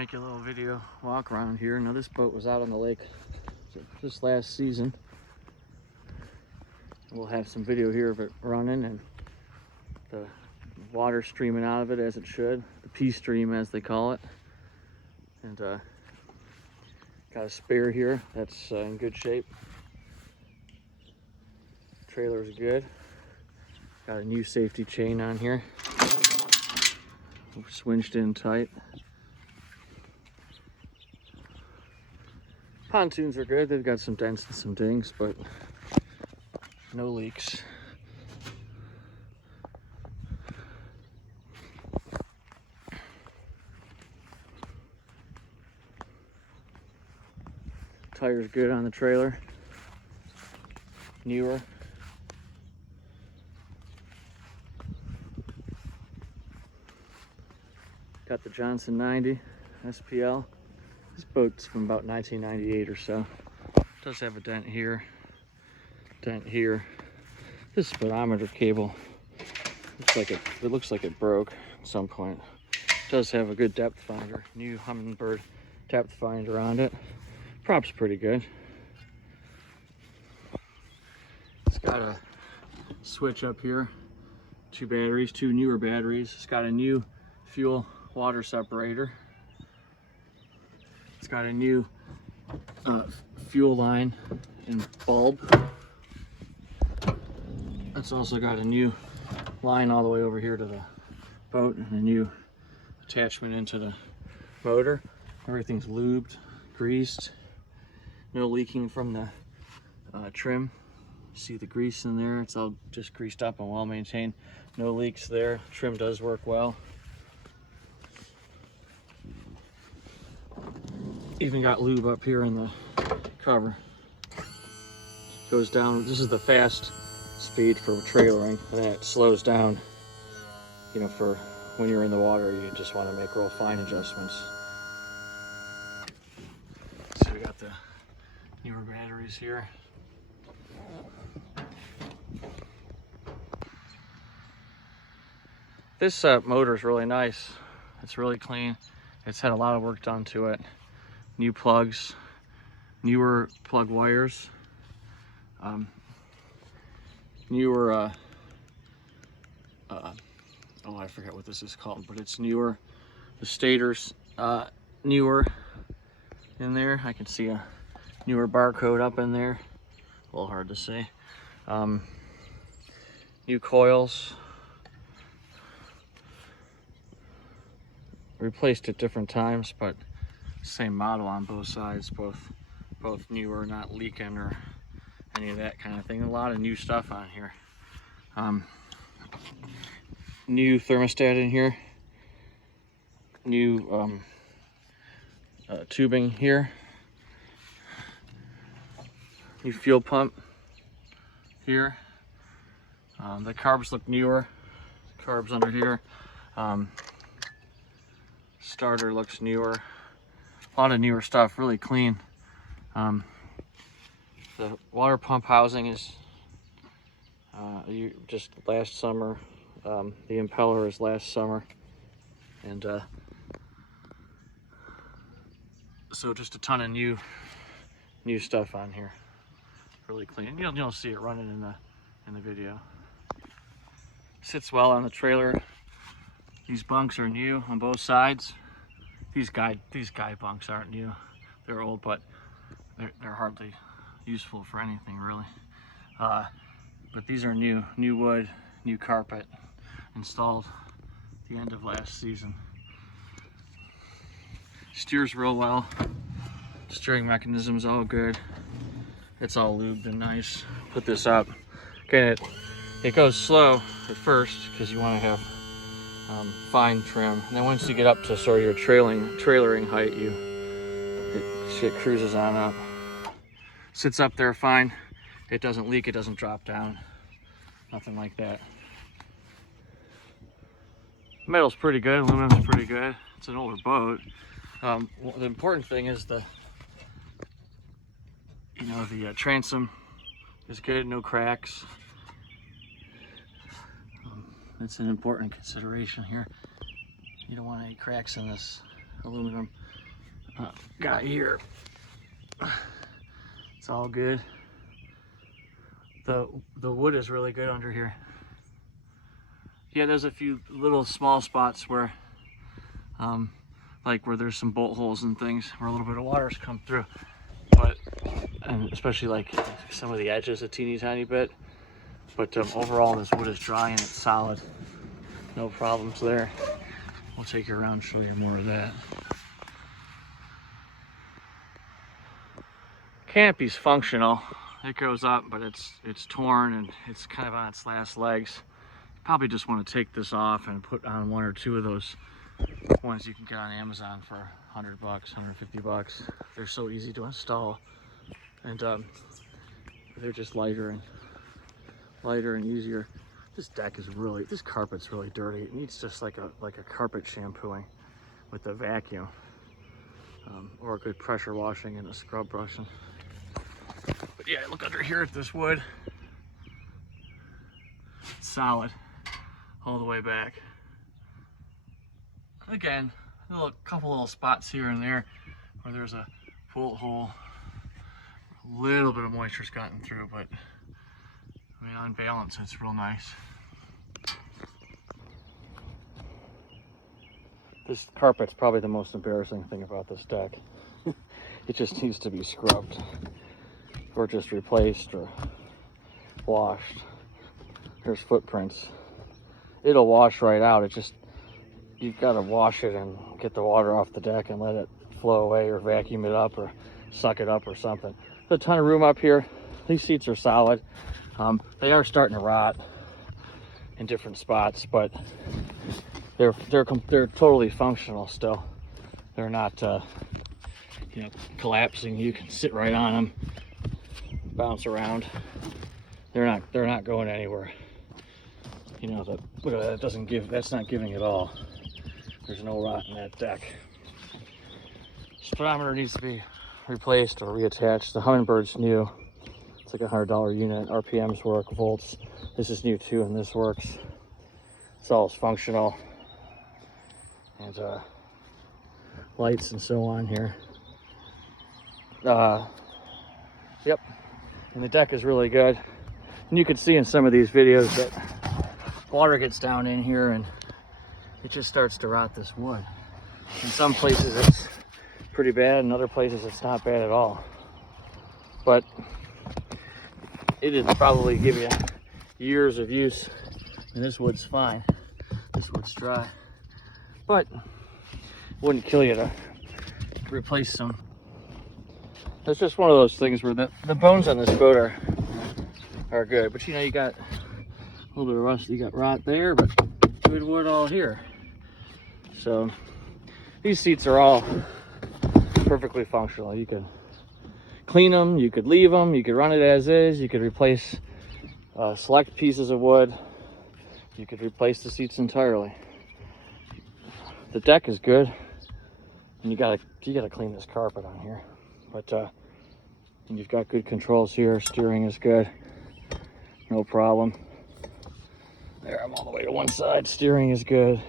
make a little video walk around here. Now this boat was out on the lake this last season. We'll have some video here of it running and the water streaming out of it as it should, the P stream as they call it. And got a spare here that's in good shape. Trailer's good. Got a new safety chain on here, swinged in tight. Pontoons are good. They've got some dents and some dings, but no leaks. Tire's good on the trailer. Newer. Got the Johnson 90 SPL. This boat's from about 1998 or so. It does have a dent here, dent here. This speedometer cable looks like it broke at some point. It does have a good depth finder, new Humminbird depth finder on it. Prop's pretty good. It's got a switch up here, two batteries, two newer batteries. It's got a new fuel water separator. It's got a new fuel line and bulb. It's also got a new line all the way over here to the boat and a new attachment into the motor. Everything's lubed, greased, no leaking from the trim. See the grease in there, it's all just greased up and well maintained. No leaks there, trim does work well. Even got lube up here in the cover. Goes down, this is the fast speed for trailering, and then it slows down, you know, for when you're in the water, you just want to make real fine adjustments. So we got the newer batteries here. This motor is really nice. It's really clean. It's had a lot of work done to it. New plugs, newer plug wires, newer, oh, I forget what this is called, but it's newer. The stator's newer in there. I can see a newer barcode up in there. A little hard to see. New coils. Replaced at different times, but same model on both sides, both newer, not leaking or any of that kind of thing. A lot of new stuff on here. New thermostat in here, new tubing here, new fuel pump here. The carbs look newer, carbs under here. Starter looks newer. A lot of newer stuff, really clean. The water pump housing is just last summer. The impeller is last summer, and so just a ton of new stuff on here. Really clean. You'll see it running in the video. Sits well on the trailer. These bunks are new on both sides. These guy bunks aren't new. They're old, but they're hardly useful for anything really. But these are new wood, new carpet, installed at the end of last season. Steers real well. Steering mechanism's all good. It's all lubed and nice. Put this up. Okay, it goes slow at first because you want to have fine trim, and then once you get up to sort of your trailering height, it cruises on up. Sits up there fine. It doesn't leak, it doesn't drop down, nothing like that. Metal's pretty good, aluminum's pretty good. It's an older boat. The important thing is the transom is good, no cracks. That's an important consideration here. You don't want any cracks in this aluminum guy here. It's all good. The wood is really good under here. Yeah, there's a few little small spots where like where there's some bolt holes and things where a little bit of water's come through, but and especially like some of the edges a teeny tiny bit, but overall this wood is dry and it's solid. No problems there. We'll take you around and show you more of that. Canopy's functional. It goes up, but it's torn and it's kind of on its last legs. You probably just want to take this off and put on one or two of those ones you can get on Amazon for $100, $150. They're so easy to install, and they're just lighter and easier. This carpet's really dirty. It needs just like a carpet shampooing with a vacuum, or a good pressure washing and a scrub brushing. But yeah, look under here at this wood. It's solid all the way back. Again, a couple little spots here and there where there's a bolt hole. A little bit of moisture's gotten through, but I mean, on balance, it's real nice. This carpet's probably the most embarrassing thing about this deck. It just needs to be scrubbed, or just replaced, or washed. There's footprints. It'll wash right out. It just, you've got to wash it and get the water off the deck and let it flow away, or vacuum it up, or suck it up, or something. There's a ton of room up here. These seats are solid. They are starting to rot in different spots, but they're totally functional still. They're not you know, collapsing. You can sit right on them, bounce around. They're not going anywhere. You know, that's not giving at all. There's no rot in that deck. Speedometer needs to be replaced or reattached. The Hummingbird's new. It's like a $100 unit. RPMs work, volts. This is new too, and this works. It's all functional. And lights and so on here. Yep. And the deck is really good. And you can see in some of these videos that water gets down in here and it just starts to rot this wood. In some places it's pretty bad, in other places it's not bad at all. But it'd probably give you years of use, and this wood's fine. This wood's dry. But it wouldn't kill you to replace some. It's just one of those things where the bones on this boat are good. But you know, you got a little bit of rust, you got rot there, but good wood all here. So these seats are all perfectly functional. You could clean them, you could leave them, you could run it as is, you could replace select pieces of wood, you could replace the seats entirely. The deck is good, and you gotta clean this carpet on here, but and you've got good controls here. Steering is good, no problem. There, I'm all the way to one side. Steering is good.